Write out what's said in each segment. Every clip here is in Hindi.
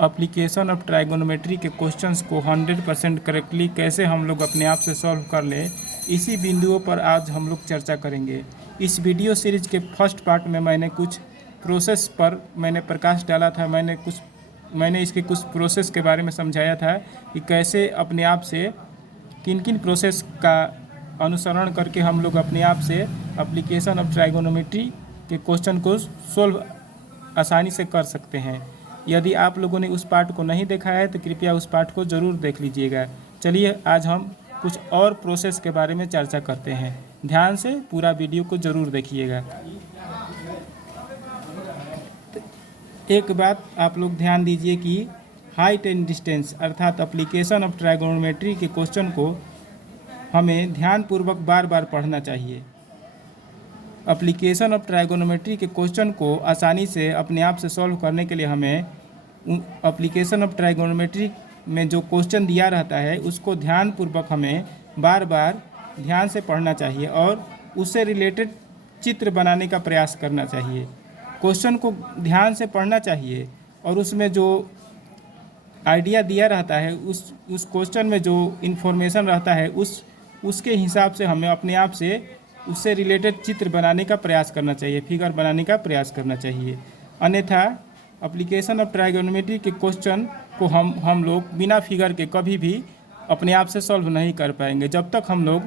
एप्लीकेशन ऑफ ट्राइगोनोमेट्री के क्वेश्चंस को 100% करेक्टली कैसे हम लोग अपने आप से सॉल्व कर लें, इसी बिंदुओं पर आज हम लोग चर्चा करेंगे। इस वीडियो सीरीज के फर्स्ट पार्ट में मैंने कुछ प्रोसेस पर मैंने प्रकाश डाला था। मैंने इसके कुछ प्रोसेस के बारे में समझाया था कि कैसे अपने आप से किन किन प्रोसेस का अनुसरण करके हम लोग अपने आप से एप्लीकेशन ऑफ ट्राइगोनोमेट्री के क्वेश्चन को सोल्व आसानी से कर सकते हैं। यदि आप लोगों ने उस पार्ट को नहीं देखा है तो कृपया उस पार्ट को ज़रूर देख लीजिएगा। चलिए आज हम कुछ और प्रोसेस के बारे में चर्चा करते हैं। ध्यान से पूरा वीडियो को ज़रूर देखिएगा। एक बात आप लोग ध्यान दीजिए कि हाइट एंड डिस्टेंस अर्थात एप्लीकेशन ऑफ ट्राइगोनोमेट्री के क्वेश्चन को हमें ध्यानपूर्वक बार बार पढ़ना चाहिए। एप्लीकेशन ऑफ ट्राइगोनोमेट्री के क्वेश्चन को आसानी से अपने आप से सॉल्व करने के लिए हमें एप्लीकेशन ऑफ ट्राइगोनोमेट्री में जो क्वेश्चन दिया रहता है उसको ध्यानपूर्वक हमें बार बार ध्यान से पढ़ना चाहिए और उससे रिलेटेड चित्र बनाने का प्रयास करना चाहिए। क्वेश्चन को ध्यान से पढ़ना चाहिए और उसमें जो आइडिया दिया रहता है उस क्वेश्चन में जो इन्फॉर्मेशन रहता है उसके हिसाब से हमें अपने आप से उससे रिलेटेड चित्र बनाने का प्रयास करना चाहिए, फिगर बनाने का प्रयास करना चाहिए। अन्यथा एप्लीकेशन ऑफ ट्राइगोनोमेट्री के क्वेश्चन को हम लोग बिना फिगर के कभी भी अपने आप से सॉल्व नहीं कर पाएंगे। जब तक हम लोग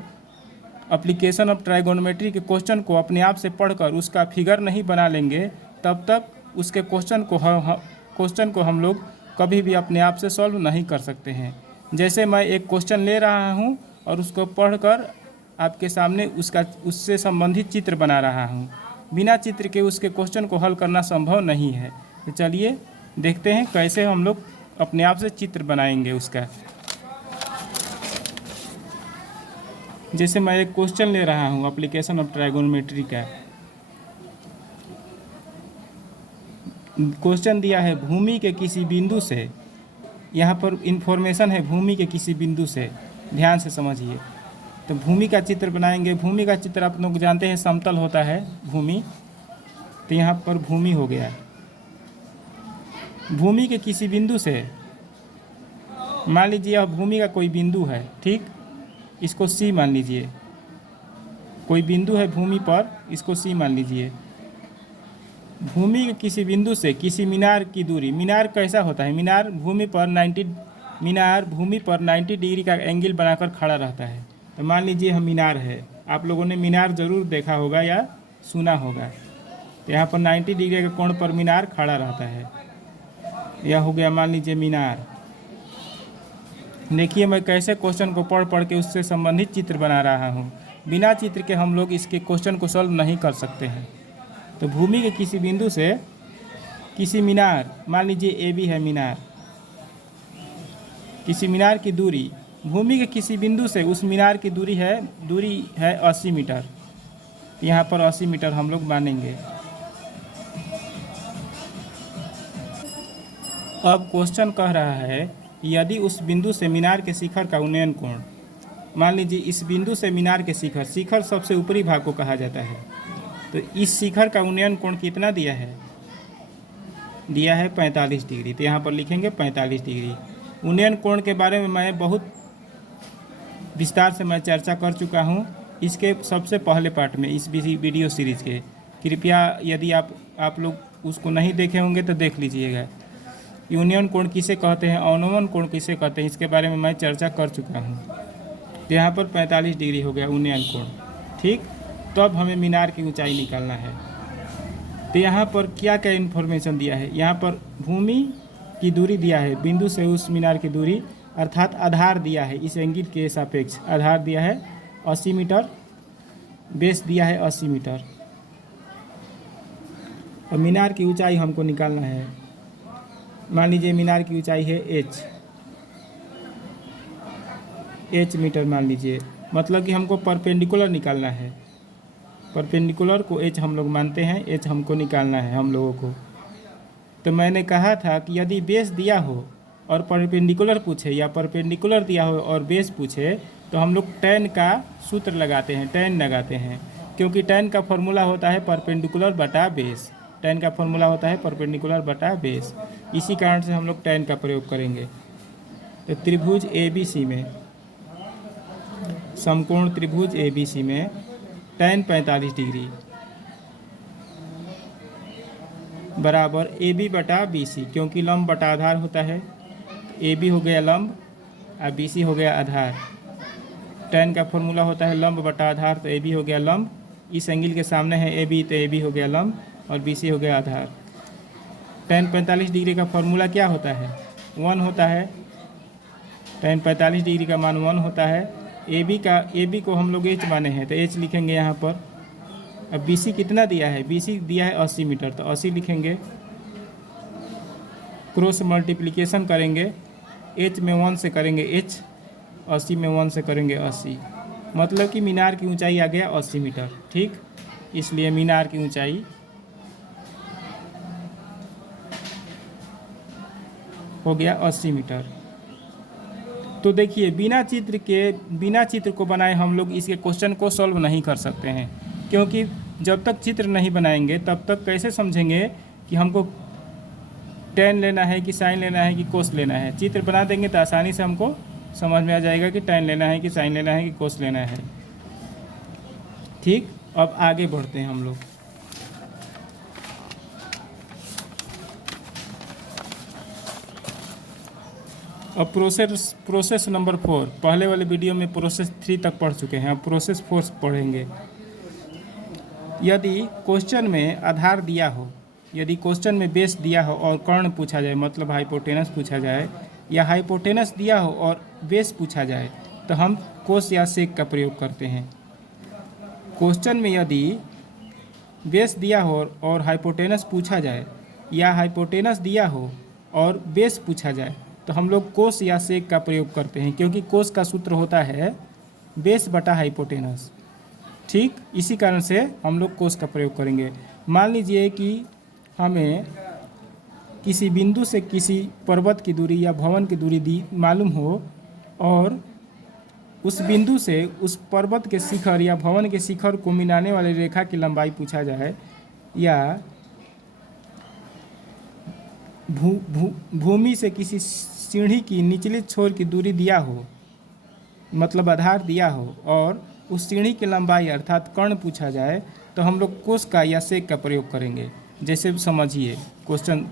एप्लीकेशन ऑफ ट्राइगोनोमेट्री के क्वेश्चन को अपने आप से पढ़कर उसका फिगर नहीं बना लेंगे तब तक उसके क्वेश्चन को हम लोग कभी भी अपने आप से सॉल्व नहीं कर सकते हैं। जैसे मैं एक क्वेश्चन ले रहा हूँ और उसको पढ़कर आपके सामने उससे संबंधित चित्र बना रहा हूँ। बिना चित्र के उसके क्वेश्चन को हल करना संभव नहीं है। तो चलिए देखते हैं कैसे हम लोग अपने आप से चित्र बनाएंगे उसका। जैसे मैं एक क्वेश्चन ले रहा हूँ एप्लीकेशन ऑफ ट्राइगोनोमेट्री का। क्वेश्चन दिया है भूमि के किसी बिंदु से, यहाँ पर इंफॉर्मेशन है भूमि के किसी बिंदु से, ध्यान से समझिए। तो भूमि का चित्र बनाएंगे। भूमि का चित्र आप लोग जानते हैं समतल होता है भूमि, तो यहाँ पर भूमि हो गया। भूमि के किसी बिंदु से मान लीजिए यह भूमि का कोई बिंदु है, ठीक, इसको सी मान लीजिए। कोई बिंदु है भूमि पर, इसको सी मान लीजिए। भूमि के किसी बिंदु से किसी मीनार की दूरी, मीनार कैसा होता है, मीनार भूमि पर 90 डिग्री का एंगल बनाकर खड़ा रहता है। तो मान लीजिए हम मीनार है, आप लोगों ने मीनार ज़रूर देखा होगा या सुना होगा। तो यहाँ पर 90 डिग्री के कोण पर मीनार खड़ा रहता है। यह हो गया मान लीजिए मीनार। देखिए मैं कैसे क्वेश्चन को पढ़ के उससे संबंधित चित्र बना रहा हूँ। बिना चित्र के हम लोग इसके क्वेश्चन को सॉल्व नहीं कर सकते हैं। तो भूमि के किसी बिंदु से किसी मीनार, मान लीजिए ए बी है मीनार, किसी मीनार की दूरी, भूमि के किसी बिंदु से उस मीनार की दूरी है 80 मीटर। यहाँ पर 80 मीटर हम लोग मानेंगे। अब क्वेश्चन कह रहा है यदि उस बिंदु से मीनार के शिखर का उन्नयन कोण, मान लीजिए इस बिंदु से मीनार के शिखर सबसे ऊपरी भाग को कहा जाता है, तो इस शिखर का उन्नयन कोण कितना दिया है 45 डिग्री। तो यहाँ पर लिखेंगे 45 डिग्री। उन्नयन कोण के बारे में मैं बहुत विस्तार से मैं चर्चा कर चुका हूँ इसके सबसे पहले पार्ट में, इस वीडियो सीरीज़ के। कृपया यदि आप लोग उसको नहीं देखे होंगे तो देख लीजिएगा। यूनियन कोण किसे कहते हैं, अवनमन कोण किसे कहते हैं, इसके बारे में मैं चर्चा कर चुका हूँ। तो यहाँ पर 45 डिग्री हो गया उन्नयन कोण, ठीक। तो अब हमें मीनार की ऊंचाई निकालना है। तो यहाँ पर क्या क्या इन्फॉर्मेशन दिया है, यहाँ पर भूमि की दूरी दिया है, बिंदु से उस मीनार की दूरी अर्थात आधार दिया है, इस एंगल के सापेक्ष आधार दिया है 80 मीटर, बेस दिया है 80 मीटर। और मीनार की ऊंचाई हमको निकालना है। मान लीजिए मीनार की ऊंचाई है h मीटर मान लीजिए, मतलब कि हमको परपेंडिकुलर निकालना है। परपेंडिकुलर को h हम लोग मानते हैं, h हमको निकालना है हम लोगों को। तो मैंने कहा था कि यदि बेस दिया हो और परपेंडिकुलर पूछे या परपेंडिकुलर दिया हो और बेस पूछे तो हम लोग tan का सूत्र लगाते हैं, tan लगाते हैं, क्योंकि tan का फॉर्मूला होता है परपेंडिकुलर बटा बेस। tan का फॉर्मूला होता है परपेंडिकुलर बटा बेस। इसी कारण से हम लोग tan का प्रयोग करेंगे। तो त्रिभुज ABC में, समकोण त्रिभुज ABC में tan 45 डिग्री बराबर AB बटा BC, क्योंकि लंब बटा आधार होता है। AB हो गया लंब और BC हो गया आधार। tan का फॉर्मूला होता है लंब बटा आधार, तो AB हो गया लंब, इस एंगल के सामने है AB, तो AB हो गया लंब और BC हो गया आधार। tan 45 डिग्री का फॉर्मूला क्या होता है? 1 होता है। tan 45 डिग्री का मान 1 होता है। AB को हम लोग h माने हैं, तो h लिखेंगे यहाँ पर। अब BC कितना दिया है? BC दिया है 80 मीटर, तो 80 लिखेंगे। क्रॉस मल्टीप्लिकेशन करेंगे, h में 1 से करेंगे h, 80 में 1 से करेंगे 80, मतलब कि मीनार की ऊंचाई आ गया 80 मीटर। ठीक, इसलिए मीनार की ऊंचाई हो गया 80 मीटर। तो देखिए बिना चित्र को बनाए हम लोग इसके क्वेश्चन को सॉल्व नहीं कर सकते हैं, क्योंकि जब तक चित्र नहीं बनाएंगे तब तक कैसे समझेंगे कि हमको tan लेना है कि साइन लेना है कि कोस लेना है। चित्र बना देंगे तो आसानी से हमको समझ में आ जाएगा कि tan लेना है कि साइन लेना है कि कोस लेना है। ठीक, अब आगे बढ़ते हैं हम लोग। अब प्रोसेस नंबर 4, पहले वाले वीडियो में प्रोसेस 3 तक पढ़ चुके हैं, अब प्रोसेस 4 पढ़ेंगे। यदि क्वेश्चन में आधार दिया हो, यदि क्वेश्चन में बेस दिया हो और कर्ण पूछा जाए, मतलब हाइपोटेनस पूछा जाए, या हाइपोटेनस दिया हो और बेस पूछा जाए, तो हम कोस या सेक का प्रयोग करते हैं। क्वेश्चन में यदि बेस दिया हो और हाइपोटेनस पूछा जाए, या हाइपोटेनस दिया हो और बेस पूछा जाए, तो हम लोग कोस या सेक का प्रयोग करते हैं, क्योंकि कोस का सूत्र होता है बेस बटा हाइपोटेनस। ठीक, इसी कारण से हम लोग कोस का प्रयोग करेंगे। मान लीजिए कि हमें किसी बिंदु से किसी पर्वत की दूरी या भवन की दूरी मालूम हो, और उस बिंदु से उस पर्वत के शिखर या भवन के शिखर को मिलाने वाली रेखा की लंबाई पूछा जाए, या भूमि से किसी सीढ़ी की निचले छोर की दूरी दिया हो, मतलब आधार दिया हो, और उस सीढ़ी की लंबाई अर्थात कर्ण पूछा जाए, तो हम लोग कोस का या सेक का प्रयोग करेंगे। जैसे समझिए, क्वेश्चन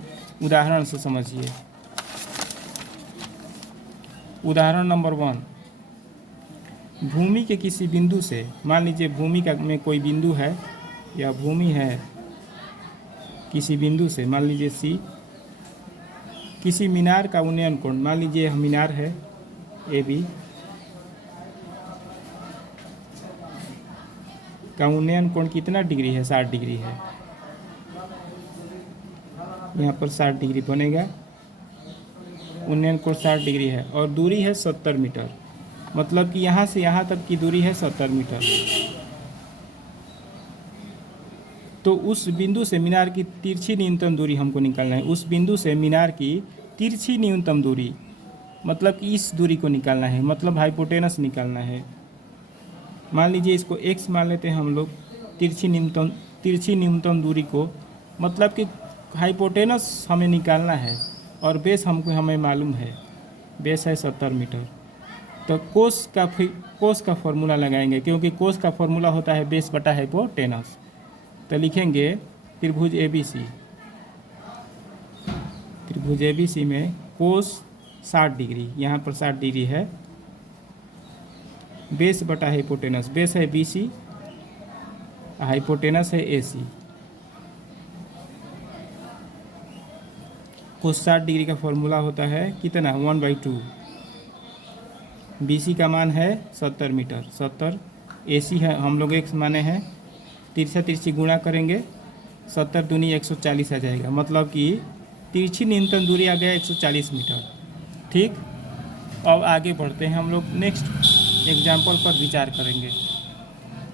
उदाहरण से समझिए। उदाहरण नंबर 1, भूमि के किसी बिंदु से, मान लीजिए भूमि का में कोई बिंदु है या भूमि है किसी बिंदु से, मान लीजिए C, किसी मीनार का उन्नयन कोण, मान लीजिए यह मीनार है AB का उन्नयन कोण कितना डिग्री है? 60 डिग्री है। यहाँ पर 60 डिग्री बनेगा, उन्नयन कोण 60 डिग्री है, और दूरी है 70 मीटर, मतलब कि यहाँ से यहाँ तक की दूरी है 70 मीटर। तो उस बिंदु से मीनार की तिरछी न्यूनतम दूरी हमको निकालना है। उस बिंदु से मीनार की तिरछी न्यूनतम दूरी, मतलब कि इस दूरी को निकालना है, मतलब हाइपोटेनस निकालना है। मान लीजिए इसको x मान लेते हैं हम लोग, तिरछी न्यूनतम दूरी को, मतलब कि हाइपोटेनस हमें निकालना है और बेस हमें मालूम है, बेस है 70 मीटर। तो कोस का फॉर्मूला लगाएंगे, क्योंकि कोस का फॉर्मूला होता है बेस बटा हाइपोटेनस। तो लिखेंगे त्रिभुज ABC में कोस 60 डिग्री, यहाँ पर 60 डिग्री है, बेस बटा हाइपोटेनस, बेस है BC, हाइपोटेनस है AC। कोस 60 डिग्री का फॉर्मूला होता है कितना? 1/2। BC का मान है 70 मीटर, 70, AC है हम लोग x माने हैं, तिरछी गुणा करेंगे, 70 दूनी 140 आ जाएगा, मतलब कि तिरछी न्यूनतम दूरी आ गया 140 मीटर। ठीक, अब आगे बढ़ते हैं हम लोग, नेक्स्ट एग्जाम्पल पर विचार करेंगे।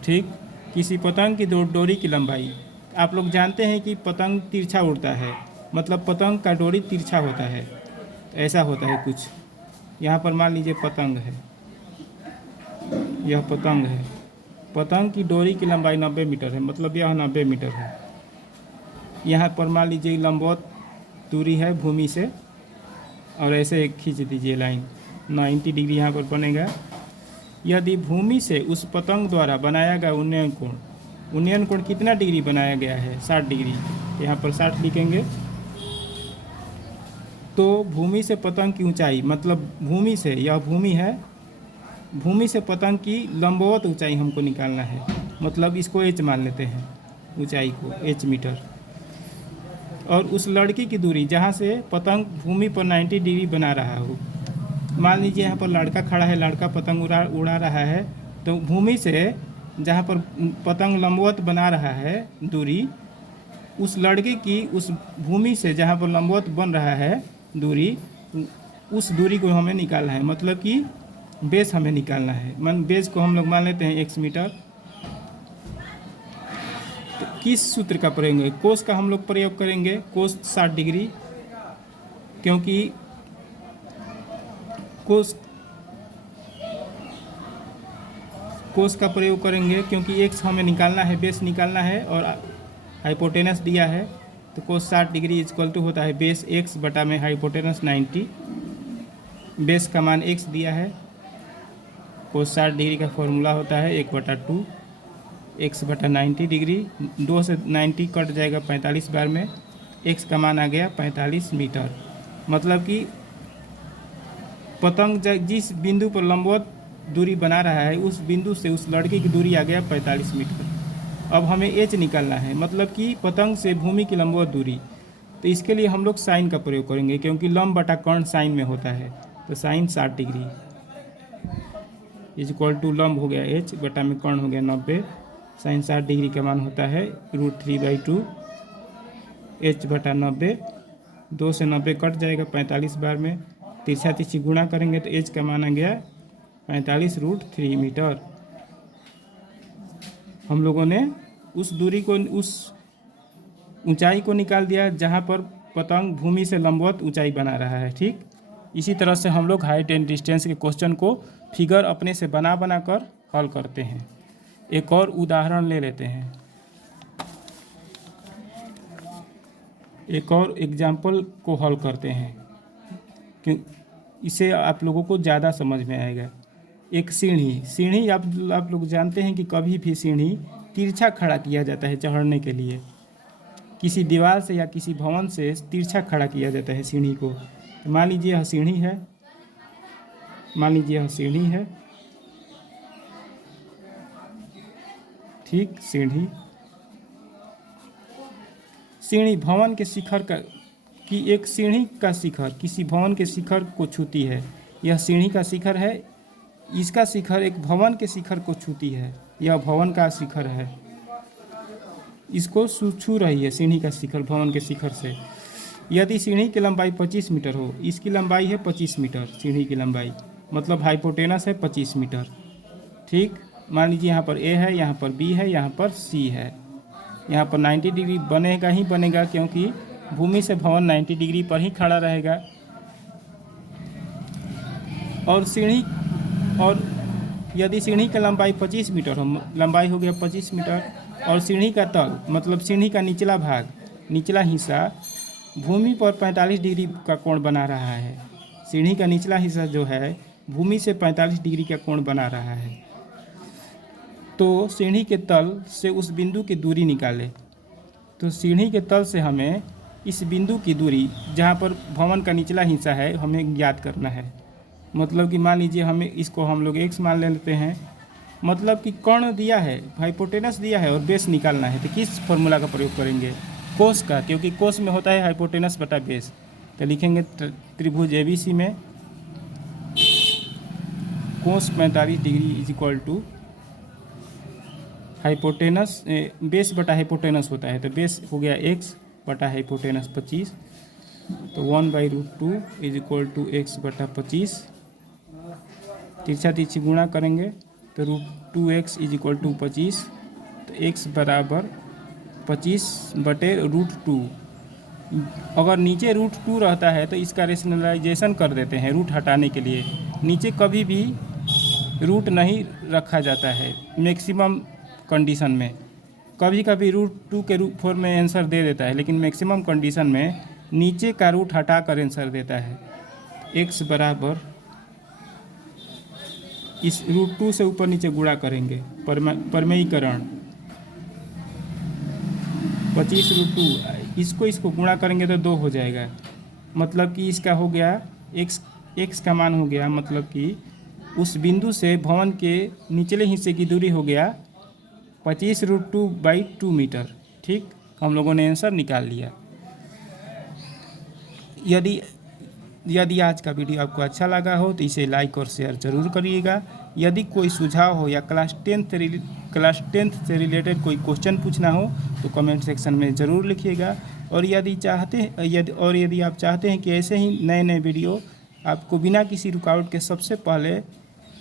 ठीक, किसी पतंग की डोरी की लंबाई, आप लोग जानते हैं कि पतंग तिरछा उड़ता है, मतलब पतंग का डोरी तिरछा होता है, ऐसा होता है कुछ। यहाँ पर मान लीजिए पतंग है, यह पतंग है, पतंग की डोरी की लंबाई 90 मीटर है, मतलब यह 90 मीटर है। यहाँ पर मान लीजिए लंबवत दूरी है भूमि से, और ऐसे खींच दीजिए लाइन, 90 डिग्री यहाँ पर बनेगा। यदि भूमि से उस पतंग द्वारा बनाया गया उन्नयन कोण कितना डिग्री बनाया गया है? 60 डिग्री। यहाँ पर 60 लिखेंगे। तो भूमि से पतंग की ऊंचाई, मतलब भूमि से, यह भूमि है, भूमि से पतंग की लंबवत ऊंचाई हमको निकालना है, मतलब इसको h मान लेते हैं, ऊंचाई को h मीटर। और उस लड़की की दूरी जहाँ से पतंग भूमि पर 90 डिग्री बना रहा हो, मान लीजिए यहाँ पर लड़का खड़ा है, लड़का पतंग उड़ा रहा है, तो भूमि से जहाँ पर पतंग लंबवत बना रहा है दूरी, उस लड़के की उस भूमि से जहाँ पर लंबवत बन रहा है दूरी, उस दूरी को हमें निकालना है, मतलब कि बेस हमें निकालना है। बेस को हम लोग मान लेते हैं x मीटर। तो किस सूत्र का प्रयोग करेंगे? कोस का हम लोग प्रयोग करेंगे, कोस 60 डिग्री, क्योंकि कोस का प्रयोग करेंगे क्योंकि x हमें निकालना है, बेस निकालना है, और हाइपोटेनस दिया है। तो कोस 60 डिग्री इक्वल टू होता है बेस x बटा में हाइपोटेनस 90। बेस का मान x दिया है। कोस 60 डिग्री का फॉर्मूला होता है 1/2 x बटा 90 डिग्री। 2 से 90 कट जाएगा 45 बार में, x का मान आ गया 45 मीटर। मतलब कि पतंग जिस बिंदु पर लंबवत दूरी बना रहा है, उस बिंदु से उस लड़के की दूरी आ गया 45 मीटर। अब हमें h निकालना है, मतलब कि पतंग से भूमि की लंबवत दूरी। तो इसके लिए हम लोग साइन का प्रयोग करेंगे, क्योंकि लंब बटा कर्ण साइन में होता है। तो sine 60 degree is equal to लंब हो गया h बटा में कर्ण हो गया 90। साइन 60 डिग्री का मान होता है √3/2 h बटा 90। 2 से 90 कट जाएगा 45 बार में, तिरछा तिरछी गुणा करेंगे तो h का मान आ गया 45√3 मीटर। हम लोगों ने उस दूरी को, उस ऊंचाई को निकाल दिया जहां पर पतंग भूमि से लंबवत ऊंचाई बना रहा है। ठीक, इसी तरह से हम लोग हाइट एंड डिस्टेंस के क्वेश्चन को फिगर अपने से बना कर हल करते हैं। एक और उदाहरण ले लेते हैं, एक और एग्जाम्पल को हल करते हैं, क्यों इसे आप लोगों को ज़्यादा समझ में आएगा। एक सीढ़ी आप लोग जानते हैं कि कभी भी सीढ़ी तिरछा खड़ा किया जाता है चढ़ने के लिए। किसी दीवार से या किसी भवन से तिरछा खड़ा किया जाता है सीढ़ी को। तो मान लीजिए यह सीढ़ी है, मान लीजिए यह सीढ़ी है, ठीक। सीढ़ी भवन के शिखर का, कि एक सीढ़ी का शिखर किसी भवन के शिखर को छूती है। यह सीढ़ी का शिखर है, इसका शिखर एक भवन के शिखर को छूती है। यह भवन का शिखर है, इसको छू रही है सीढ़ी का शिखर भवन के शिखर से। यदि सीढ़ी की लंबाई 25 मीटर हो, इसकी लंबाई है 25 मीटर, सीढ़ी की लंबाई मतलब हाइपोटेनस है 25 मीटर। ठीक, मान लीजिए यहाँ पर A है, यहाँ पर B है, यहाँ पर C है। यहाँ पर 90 डिग्री बनेगा ही बनेगा, क्योंकि भूमि से भवन 90 डिग्री पर ही खड़ा रहेगा। और यदि सीढ़ी की लंबाई 25 मीटर हो, लंबाई हो गया 25 मीटर, और सीढ़ी का तल मतलब सीढ़ी का निचला भाग, निचला हिस्सा भूमि पर 45 डिग्री का कोण बना रहा है। सीढ़ी का निचला हिस्सा जो है भूमि से 45 डिग्री का कोण बना रहा है। तो सीढ़ी के तल से उस बिंदु की दूरी निकालें। तो सीढ़ी के तल से हमें इस बिंदु की दूरी, जहाँ पर भवन का निचला हिस्सा है, हमें ज्ञात करना है। मतलब कि मान लीजिए हमें इसको हम लोग x मान लेते हैं, मतलब कि कर्ण दिया है, हाइपोटेनस दिया है और बेस निकालना है। तो किस फॉर्मूला का प्रयोग करेंगे? कोस का, क्योंकि कोस में होता है हाइपोटेनस बटा बेस। तो लिखेंगे त्रिभुज ABC में cos 45 degree is equal to hypotenuse, base बटा हाइपोटेनस होता है। तो बेस हो गया x बटा हाइपोटेनस 25। तो 1/√2 इज इक्वल टू x बटा 25। तिरछा तिरछी गुणा करेंगे तो √2x इज इक्वल टू 25। तो x बराबर 25/√2। अगर नीचे √2 रहता है तो इसका रेशनलाइजेशन कर देते हैं रूट हटाने के लिए। नीचे कभी भी रूट नहीं रखा जाता है मैक्सिमम कंडीशन में। कभी कभी √2 के फॉर्म में आंसर दे देता है, लेकिन मैक्सिमम कंडीशन में नीचे का रूट हटा कर आंसर देता है। x बराबर इस √2 से ऊपर नीचे गुणा करेंगे, परमेयीकरण 25√2, इसको गुणा करेंगे तो 2 हो जाएगा। मतलब कि इसका हो गया x का मान हो गया, मतलब कि उस बिंदु से भवन के निचले हिस्से की दूरी हो गया 25√2/2 मीटर। ठीक, हम लोगों ने आंसर निकाल लिया। यदि आज का वीडियो आपको अच्छा लगा हो तो इसे लाइक और शेयर ज़रूर करिएगा। यदि कोई सुझाव हो या क्लास 10th से रिलेटेड कोई क्वेश्चन पूछना हो तो कमेंट सेक्शन में ज़रूर लिखिएगा। और यदि आप चाहते हैं कि ऐसे ही नए नए वीडियो आपको बिना किसी रुकावट के सबसे पहले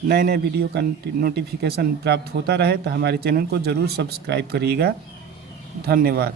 नए नए वीडियो का नोटिफिकेशन प्राप्त होता रहे तो हमारे चैनल को ज़रूर सब्सक्राइब करिएगा। धन्यवाद।